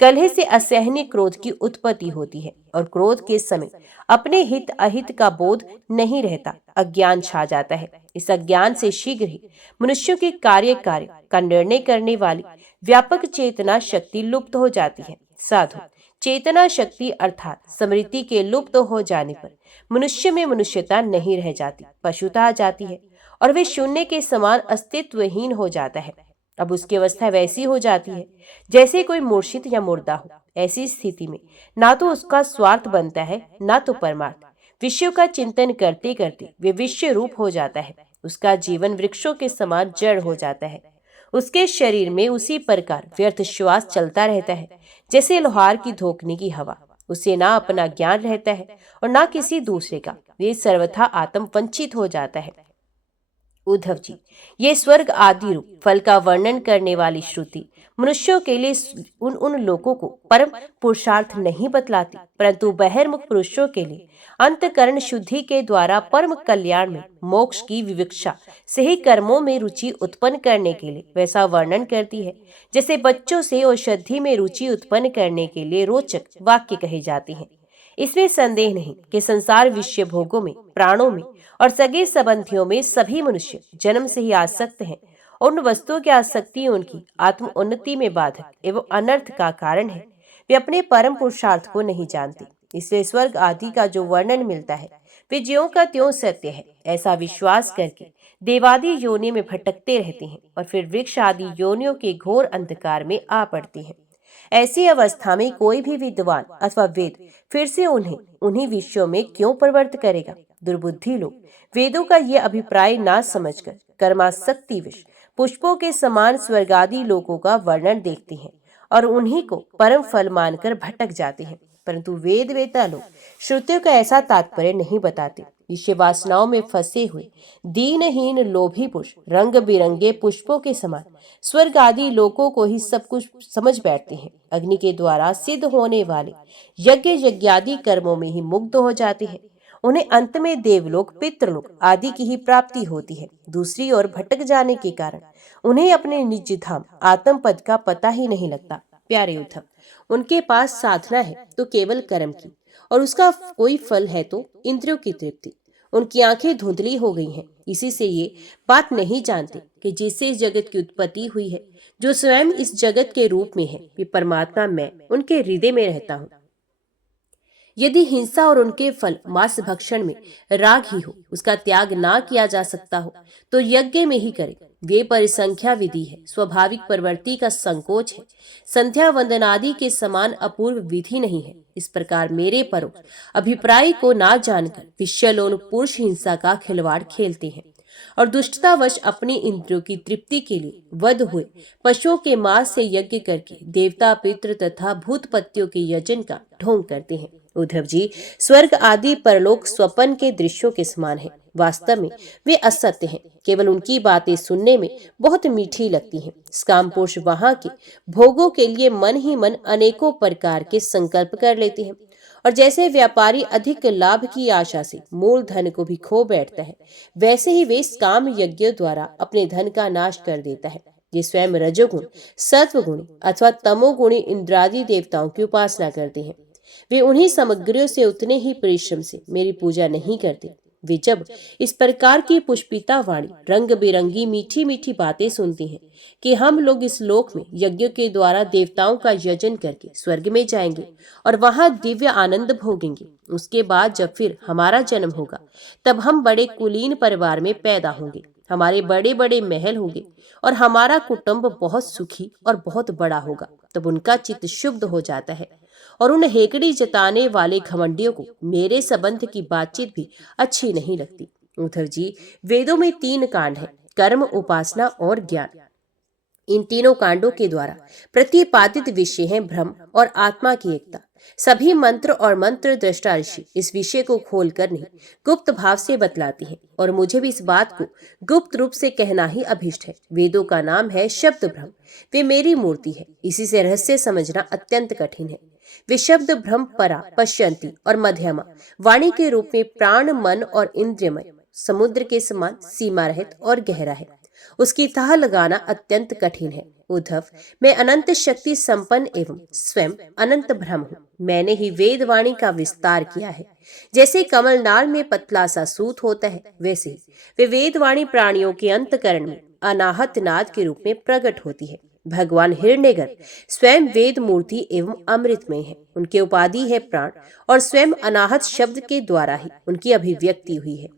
कलह से असहनीय क्रोध की उत्पत्ति होती है और क्रोध के समय अपने हित अहित का बोध नहीं रहता, अज्ञान छा जाता है। इस अज्ञान से शीघ्र ही मनुष्यों की कार्य का निर्णय करने वाली व्यापक चेतना शक्ति लुप्त हो जाती है। साधु, चेतना शक्ति अर्थात स्मृति के लुप्त हो जाने पर मनुष्य में मनुष्यता नहीं रह जाती, पशुता आ जाती है और वे शून्य के समान अस्तित्वहीन हो जाता है। अब उसकी अवस्था वैसी हो जाती है जैसे कोई मूर्छित या मुर्दा हो। ऐसी स्थिति में ना तो उसका स्वार्थ बनता है ना तो परमार्थ। विषयों का चिंतन करते करते वे विषय रूप हो जाता है। उसका जीवन वृक्षों के समान जड़ हो जाता है। उसके शरीर में उसी प्रकार व्यर्थ श्वास चलता रहता है जैसे लोहार की धोखने की हवा। उसे ना अपना ज्ञान रहता है और ना किसी दूसरे का। वे सर्वथा आत्म वंचित हो जाता है। उद्धव जी, ये स्वर्ग आदि रूप फल का वर्णन करने वाली श्रुति मनुष्यों के लिए उन लोगों को परम पुरुषार्थ नहीं बतलाती, परंतु बहिर्मुख पुरुषों के लिए अंतकरण शुद्धि के द्वारा परम कल्याण में मोक्ष की विवक्षा से ही कर्मों में रुचि उत्पन्न करने के लिए वैसा वर्णन करती है जैसे बच्चों से औषधि में रुचि उत्पन्न करने के लिए रोचक वाक्य कहे जाते हैं। इसमें संदेह नहीं कि संसार विषय भोगों में, प्राणों में और सगे संबंधियों में सभी मनुष्य जन्म से ही आसक्त हैं। उन वस्तुओं की आसक्ति उनकी आत्म उन्नति में बाधक एवं अनर्थ का कारण है। वे अपने परम पुरुषार्थ को नहीं जानते, इसलिए स्वर्ग आदि का जो वर्णन मिलता है वे ज्यों का त्यों सत्य है ऐसा विश्वास करके देवादि योनि में भटकते रहते हैं और फिर वृक्ष आदि योनियों के घोर अंधकार में आ पड़ते हैं। ऐसी अवस्था में कोई भी विद्वान अथवा वेद फिर से उन्हीं विषयों में क्यों प्रवृत्त करेगा। दुर्बुद्धि लोग वेदों का ये अभिप्राय ना समझकर कर्मासक्ति विष पुष्पों के समान स्वर्गादि लोकों का वर्णन देखते हैं और उन्हीं को परम फल मानकर भटक जाते हैं। परंतु वेद वेता लोग श्रुतियों का ऐसा तात्पर्य नहीं बताते। विषय वासनाओं में फंसे हुए दीनहीन लोभी पुरुष रंग बिरंगे पुष्पों के समान स्वर्ग आदि लोकों को ही सब कुछ समझ बैठते हैं। अग्नि के द्वारा सिद्ध होने वाले यज्ञ यज्ञादि कर्मों में ही मुग्ध हो जाते हैं। उन्हें अंत में देवलोक पितृलोक आदि की ही प्राप्ति होती है। दूसरी ओर भटक जाने के कारण उन्हें अपने निज धाम आत्म पद का पता ही नहीं लगता। प्यारे उद्धव, उनके पास साधना है तो केवल कर्म की, और उसका कोई फल है तो इंद्रियों की तृप्ति। उनकी आंखें धुंधली हो गई हैं, इसी से ये बात नहीं जानते कि जिससे इस जगत की उत्पत्ति हुई है, जो स्वयं इस जगत के रूप में है, वे परमात्मा मैं उनके हृदय में रहता हूँ। यदि हिंसा और उनके फल मांस भक्षण में राग ही हो, उसका त्याग ना किया जा सकता हो, तो यज्ञ में ही करे। वे परिसंख्या विधि है, स्वाभाविक प्रवृत्ति का संकोच है, संध्या वंदनादि के समान अपूर्व विधि नहीं है। इस प्रकार मेरे परोक्ष अभिप्राय को ना जानकर विषयलोन पुरुष हिंसा का खिलवाड़ खेलते हैं और दुष्टतावश अपनी इंद्रियों की तृप्ति के लिए वध हुए पशुओं के मांस से यज्ञ करके देवता पितृ तथा भूतपत्तियों के यजन का ढोंग करते हैं। उद्धव जी, स्वर्ग आदि परलोक स्वप्न के दृश्यों के समान है। वास्तव में वे असत्य हैं। केवल उनकी बातें सुनने में बहुत मीठी लगती हैं। कामपुरुष वहां के भोगों के लिए मन ही मन अनेकों प्रकार के संकल्प कर लेते हैं, और जैसे व्यापारी अधिक लाभ की आशा से मूल धन को भी खो बैठता है, वैसे ही वे काम यज्ञ द्वारा अपने धन का नाश कर देता है। ये स्वयं रजोगुण, सत्वगुणी अथवा तमोगुणी इंद्रादि देवताओं की उपासना करते हैं। वे उन्हीं सामग्रियों से उतने ही परिश्रम से मेरी पूजा नहीं करते। वे जब इस प्रकार की पुष्पिता वाणी रंग बिरंगी मीठी मीठी बातें सुनती हैं कि हम लोग इस लोक में यज्ञ के द्वारा देवताओं का यजन करके स्वर्ग में जाएंगे और वहां दिव्य आनंद भोगेंगे, उसके बाद जब फिर हमारा जन्म होगा तब हम बड़े कुलीन परिवार में पैदा होंगे, हमारे बड़े बड़े महल होंगे और हमारा कुटुंब बहुत सुखी और बहुत बड़ा होगा, तब उनका चित्त शुद्ध हो जाता है और उन हेकड़ी जताने वाले घमंडियों को मेरे संबंध की बातचीत भी अच्छी नहीं लगती। उद्धव जी, वेदों में 3 कांड हैं, कर्म, उपासना और ज्ञान। इन तीनों कांडों के द्वारा प्रतिपादित विषय है ब्रह्म और आत्मा की एकता। सभी मंत्र और मंत्र दृष्टा ऋषि इस विषय को खोलकर नहीं गुप्त भाव से बतलाती हैं, और मुझे भी इस बात को गुप्त रूप से कहना ही अभीष्ट है। वेदों का नाम है शब्द ब्रह्म, वे मेरी मूर्ति है, इसी से रहस्य समझना अत्यंत कठिन है। वे शब्द ब्रह्म परा, पश्यंती और मध्यमा वाणी के रूप में प्राण, मन और इंद्रियमय समुद्र के समान सीमा रहित और गहरा है। उसकी तह लगाना अत्यंत कठिन है। उद्धव, मैं अनंत शक्ति संपन्न एवं स्वयं अनंत ब्रह्म हूँ। मैंने ही वेद वाणी का विस्तार किया है। जैसे कमलनाल में पतला सा सूत होता है, वैसे ही वे वेद वाणी प्राणियों के अंतकरण में अनाहत नाद के रूप में प्रकट होती है। भगवान हिरण्यगर्भ स्वयं वेद मूर्ति एवं अमृतमय है। उनके उपाधि है प्राण, और स्वयं अनाहत शब्द के द्वारा ही उनकी अभिव्यक्ति हुई है।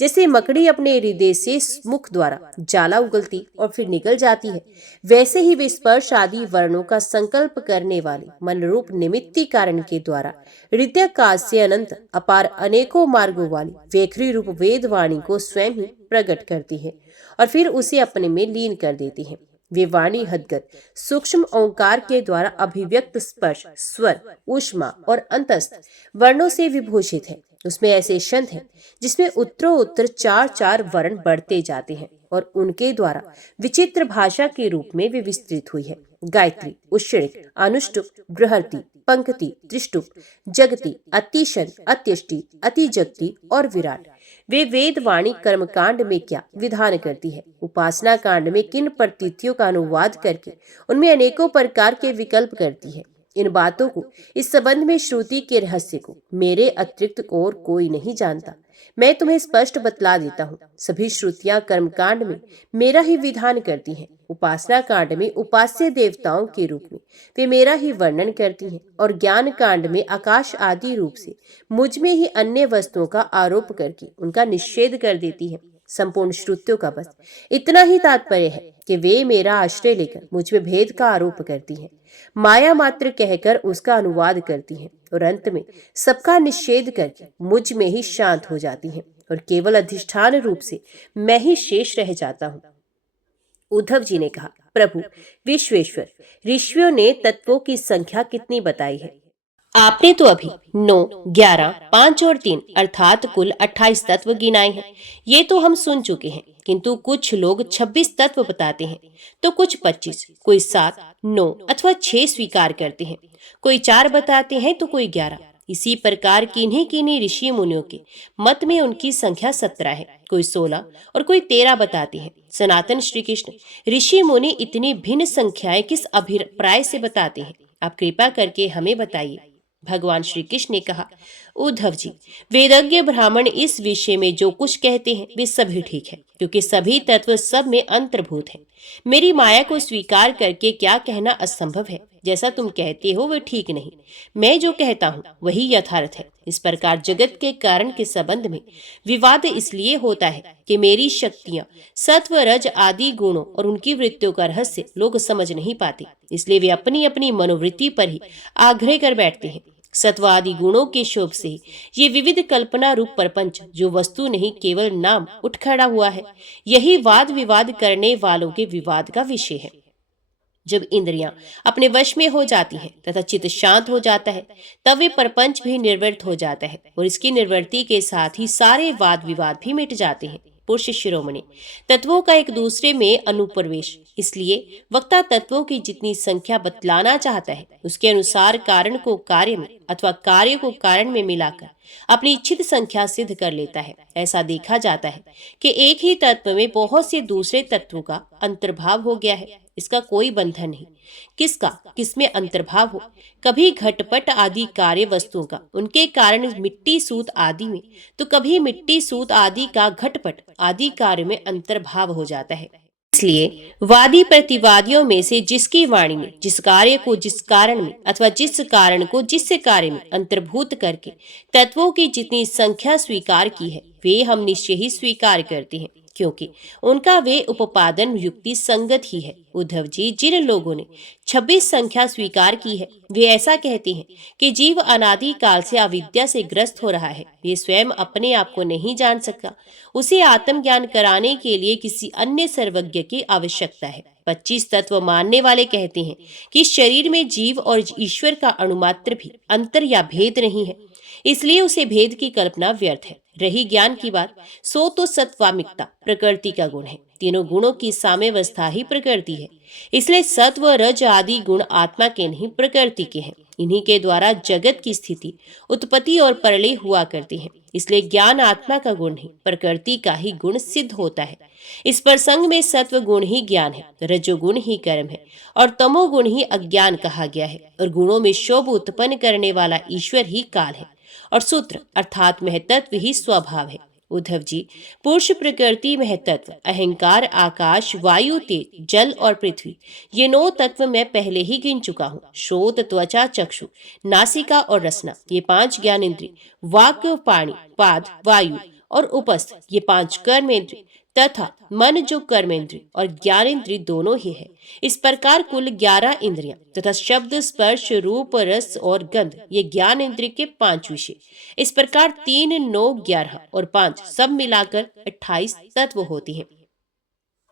जैसे मकड़ी अपने हृदय से मुख द्वारा जाला उगलती और फिर निकल जाती है, वैसे ही वे स्पर्श आदि वर्णों का संकल्प करने वाले मन रूप निमित्ती कारण के द्वारा हृदय काल से अनंत अपार अनेकों मार्गों वाली वेखरी रूप वेद वाणी को स्वयं ही प्रकट करती है और फिर उसे अपने में लीन कर देती है। वे वाणी हदगत सूक्ष्म ओंकार के द्वारा अभिव्यक्त स्पर्श, स्वर, ऊष्मा और अंतस्थ वर्णों से विभूषित है। उसमें ऐसे छंद हैं जिसमें उत्तरोत्तर 4-4 वर्ण बढ़ते जाते हैं और उनके द्वारा विचित्र भाषा के रूप में वे विस्तृत हुई है। गायत्री, उच्छृंख, अनुष्टुप, बृहति, पंक्ति, त्रिष्टुप, जगति, अतिशन, अत्यष्टि, अतिजगति और विराट। वे वेद वाणी कर्मकांड में क्या विधान करती है, उपासना कांड में किन प्रतीतियों का अनुवाद करके उनमें अनेकों प्रकार के विकल्प करती है। इन बातों को, इस संबंध में श्रुति के रहस्य को मेरे अतिरिक्त और कोई नहीं जानता। मैं तुम्हें स्पष्ट बतला देता हूँ। सभी श्रुतियां कर्मकांड में मेरा ही विधान करती हैं। उपासना कांड में उपास्य देवताओं के रूप में वे मेरा ही वर्णन करती हैं और ज्ञान कांड में आकाश आदि रूप से मुझ में ही अन्य वस्तुओं का आरोप करके उनका निषेध कर देती है। संपूर्ण श्रुतियों का बस इतना ही तात्पर्य है कि वे मेरा आश्रय लेकर मुझ में भेद का आरोप करती हैं, माया मात्र कहकर उसका अनुवाद करती हैं और अंत में सबका निषेध करके मुझ में ही शांत हो जाती हैं और केवल अधिष्ठान रूप से मैं ही शेष रह जाता हूँ। उद्धव जी ने कहा, प्रभु विश्वेश्वर, ऋषियों ने तत्वों की संख्या कितनी बताई है? आपने तो अभी 9, 11, 5 और 3 अर्थात कुल 28 तत्व गिनाए हैं। ये तो हम सुन चुके हैं, किंतु कुछ लोग 26 तत्व बताते हैं, तो कुछ 25, कोई 7, 9 अथवा 6 स्वीकार करते हैं, कोई 4 बताते हैं तो कोई 11। इसी प्रकार किन्हीं किन्हीं ऋषि मुनियों के मत में उनकी संख्या 17 है, कोई 16 और कोई 13 बताते हैं। सनातन श्री कृष्ण, ऋषि मुनि इतनी भिन्न संख्याएं किस अभिप्राय से बताते हैं? आप कृपा करके हमें बताइए। भगवान श्री कृष्ण ने कहा, उद्धव जी, वेदज्ञ ब्राह्मण इस विषय में जो कुछ कहते हैं वे सभी ठीक है, क्योंकि सभी तत्व सब में अंतर्भूत हैं। मेरी माया को स्वीकार करके क्या कहना असंभव है। जैसा तुम कहते हो वह ठीक नहीं, मैं जो कहता हूँ वही यथार्थ है। इस प्रकार जगत के कारण के संबंध में विवाद इसलिए होता है कि मेरी शक्तियां, सत्व, रज आदि गुणों और उनकी वृत्तियों का रहस्य लोग समझ नहीं पाते, इसलिए वे अपनी अपनी मनोवृत्ति पर ही आग्रह कर बैठते हैं। सत्व आदि गुणों के शोभ से ये विविध कल्पना रूप प्रपंच, जो वस्तु नहीं केवल नाम, उठ खड़ा हुआ है। यही वाद विवाद करने वालों के विवाद का विषय है। जब इंद्रियां अपने वश में हो जाती हैं तथा चित्त शांत हो जाता है, तब वे प्रपंच भी निर्वृत्त हो जाता है और इसकी निर्वृत्ति के साथ ही सारे वाद विवाद भी मिट जाते हैं। पुरुष शिरोमणि, तत्वों का एक दूसरे में अनुप्रवेश, इसलिए वक्ता तत्वों की जितनी संख्या बतलाना चाहता है उसके अनुसार कारण को कार्य में अथवा कार्य को कारण में मिलाकर अपनी इच्छित संख्या सिद्ध कर लेता है। ऐसा देखा जाता है कि एक ही तत्व में बहुत से दूसरे तत्वों का अंतर्भाव हो गया है। इसका कोई बंधन नहीं, किसका किसमें अंतर्भाव हो। कभी घटपट आदि कार्य वस्तुओं का उनके कारण मिट्टी सूत आदि में, तो कभी मिट्टी सूत आदि का घटपट आदि कार्य में अंतर्भाव हो जाता है। इसलिए वादी प्रतिवादियों में से जिसकी वाणी में जिस कार्य को जिस कारण में अथवा जिस कारण को जिस कार्य में अंतर्भूत करके तत्वों की जितनी संख्या स्वीकार की है वे हम निश्चय ही स्वीकार करते हैं, क्योंकि उनका वे उपादान युक्ति संगत ही है। उद्धव जी, जिन लोगों ने 26 संख्या स्वीकार की है वे ऐसा कहते हैं कि जीव अनादि काल से अविद्या से ग्रस्त हो रहा है, वे स्वयं अपने आप को नहीं जान सकता, उसे आत्मज्ञान कराने के लिए किसी अन्य सर्वज्ञ की आवश्यकता है। 25 तत्व मानने वाले कहते हैं कि शरीर में जीव और ईश्वर का अणुमात्र भी अंतर या भेद नहीं है, इसलिए उसे भेद की कल्पना व्यर्थ है। रही ज्ञान की बात, सो तो सत्वामिकता प्रकृति का गुण है। तीनों गुणों की साम्यावस्था ही प्रकृति है, इसलिए सत्व रज आदि गुण आत्मा के नहीं प्रकृति के हैं। इन्हीं के द्वारा जगत की स्थिति, उत्पत्ति और प्रलय हुआ करती है। इसलिए ज्ञान आत्मा का गुण ही प्रकृति का ही गुण सिद्ध होता है। इस प्रसंग में सत्व गुण ही ज्ञान है, रजोगुण ही कर्म है और तमोगुण ही अज्ञान कहा गया है, और गुणों में शोभ उत्पन्न करने वाला ईश्वर ही काल है और सूत्र अर्थात महतत्व ही स्वभाव है। उद्धव जी, पुरुष प्रकृति महतत्व, अहंकार, आकाश, वायु, तेज, जल और पृथ्वी, ये 9 तत्व मैं पहले ही गिन चुका हूँ। श्रोत, त्वचा, चक्षु, नासिका और रसना, ये 5 ज्ञानेंद्रिय, वाक, पाणि, पाद, वायु और उपस्थ, ये 5 कर्मेंद्रिय, तथा मन जो कर्मेंद्रिय और ज्ञानेंद्रिय दोनों ही है। इस प्रकार कुल 11 इंद्रियां तथा शब्द, स्पर्श, रूप, रस और गंध, ये ज्ञान इंद्रिय के 5 विषय। इस प्रकार 3, 9, 11 और 5 सब मिलाकर 28 तत्व होती हैं।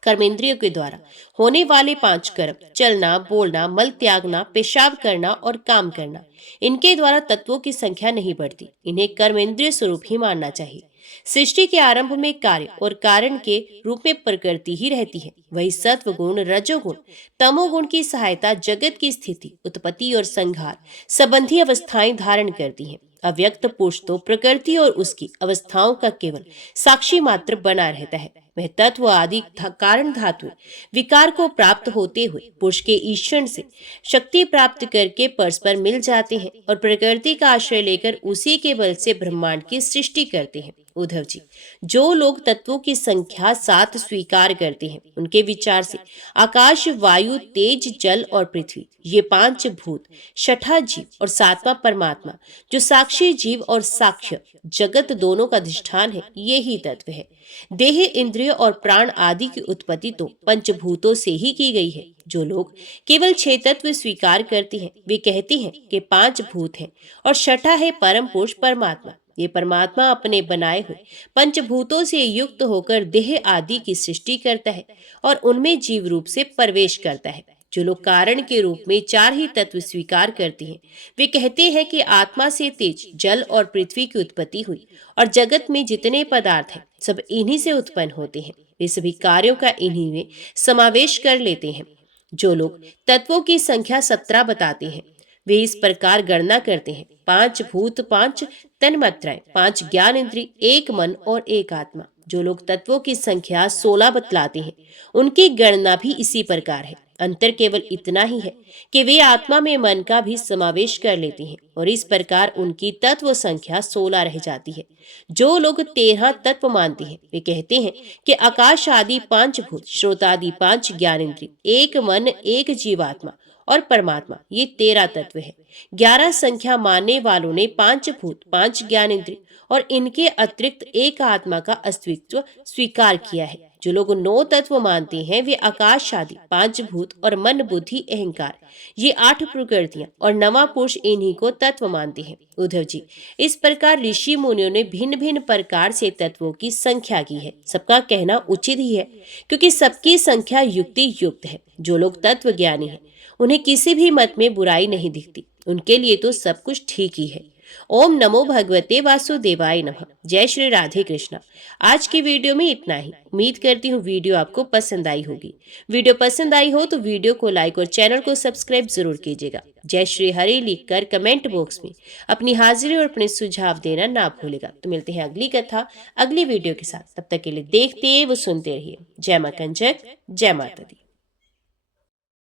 कर्मेंद्रियों के द्वारा होने वाले 5 कर्म, चलना, बोलना, मल त्यागना, पेशाब करना और काम करना, इनके द्वारा तत्वों की संख्या नहीं बढ़ती। इन्हें कर्मेंद्रिय स्वरूप ही मानना चाहिए। सृष्टि के आरंभ में कार्य और कारण के रूप में प्रकृति ही रहती है। वही सत्व गुण, रजोगुण, तमोगुण की सहायता जगत की स्थिति, उत्पत्ति और संहार संबंधी अवस्थाएं धारण करती हैं। अव्यक्त पुरुष तो प्रकृति और उसकी अवस्थाओं का केवल साक्षी मात्र बना रहता है। वह तत्व आदि कारण धातु विकार को प्राप्त होते हुए पुरुष के ईश्वर से शक्ति प्राप्त करके परस्पर मिल जाते हैं और प्रकृति का आश्रय लेकर उसी के बल से ब्रह्मांड की सृष्टि करते हैं। उद्धव जी, जो लोग तत्वों की संख्या 7 स्वीकार करते हैं, उनके विचार से आकाश, वायु, तेज, जल और पृथ्वी, ये 5 भूत, छठा जीव और 7वां परमात्मा, जो साक्षी जीव और साक्ष्य जगत दोनों का अधिष्ठान है, ये ही तत्व है। देह, इंद्रिय और प्राण आदि की उत्पत्ति तो पंचभूतों से ही की गई है। जो लोग केवल 6 तत्व स्वीकार करते हैं, वे कहते हैं कि 5 भूत हैं और छठा है परम पुरुष परमात्मा। ये परमात्मा अपने बनाए हुए पंचभूतों से युक्त होकर देह आदि की सृष्टि करता है और उनमें जीव रूप से प्रवेश करता है। जो लोग कारण के रूप में 4 ही तत्व स्वीकार करते हैं, वे कहते हैं कि आत्मा से तेज, जल और पृथ्वी की उत्पत्ति हुई और जगत में जितने पदार्थ हैं सब इन्हीं से उत्पन्न होते हैं। वे सभी कार्यों का इन्हीं में समावेश कर लेते हैं। जो लोग तत्वों की संख्या 17 बताते हैं, वे इस प्रकार गणना करते हैं: 5 भूत, 5 तन्मात्राएं, 5 ज्ञान इंद्रिय, 1 मन और 1 आत्मा। जो लोग तत्वों की संख्या 16 बतलाते हैं, उनकी गणना भी इसी प्रकार है। अंतर केवल इतना ही है कि वे आत्मा में मन का भी समावेश कर लेते हैं और इस प्रकार उनकी तत्व संख्या 16 रह जाती है। जो लोग 13 तत्व मानते हैं, वे कहते हैं कि आकाश आदि 5 भूत, श्रोतादि 5 ज्ञानेंद्रिय, 1 मन, 1 जीवात्मा और परमात्मा, ये 13 तत्व है। 11 संख्या मानने वालों ने 5 भूत, 5 ज्ञानेंद्रिय और इनके अतिरिक्त 1 आत्मा का अस्तित्व स्वीकार किया है। जो लोग 9 तत्व मानते हैं, वे आकाश आदि 5 भूत और मन, बुद्धि, अहंकार, ये 8 प्रकृतियां और 9वां पुरुष, इन्हीं को तत्व मानते हैं। उद्धव जी, इस प्रकार ऋषि मुनियों ने भिन्न भिन्न प्रकार से तत्वों की संख्या की है। सबका कहना उचित ही है, क्योंकि सबकी संख्या युक्ति युक्त है। जो लोग तत्व ज्ञानी हैं, उन्हें किसी भी मत में बुराई नहीं दिखती, उनके लिए तो सब कुछ ठीक ही है। ओम नमो भगवते वासुदेवाय नमः। जय श्री राधे कृष्णा। आज की वीडियो में इतना ही। उम्मीद करती हूँ वीडियो आपको पसंद आई होगी। वीडियो पसंद आई हो तो वीडियो को लाइक और चैनल को सब्सक्राइब जरूर कीजिएगा। जय श्री हरि लिखकर कमेंट बॉक्स में अपनी हाजिरी और अपने सुझाव देना ना भूलेगा। तो मिलते हैं अगली कथा अगली वीडियो के साथ। तब तक के लिए देखते व सुनते रहिए। जय मां कंजक, जय माता दी।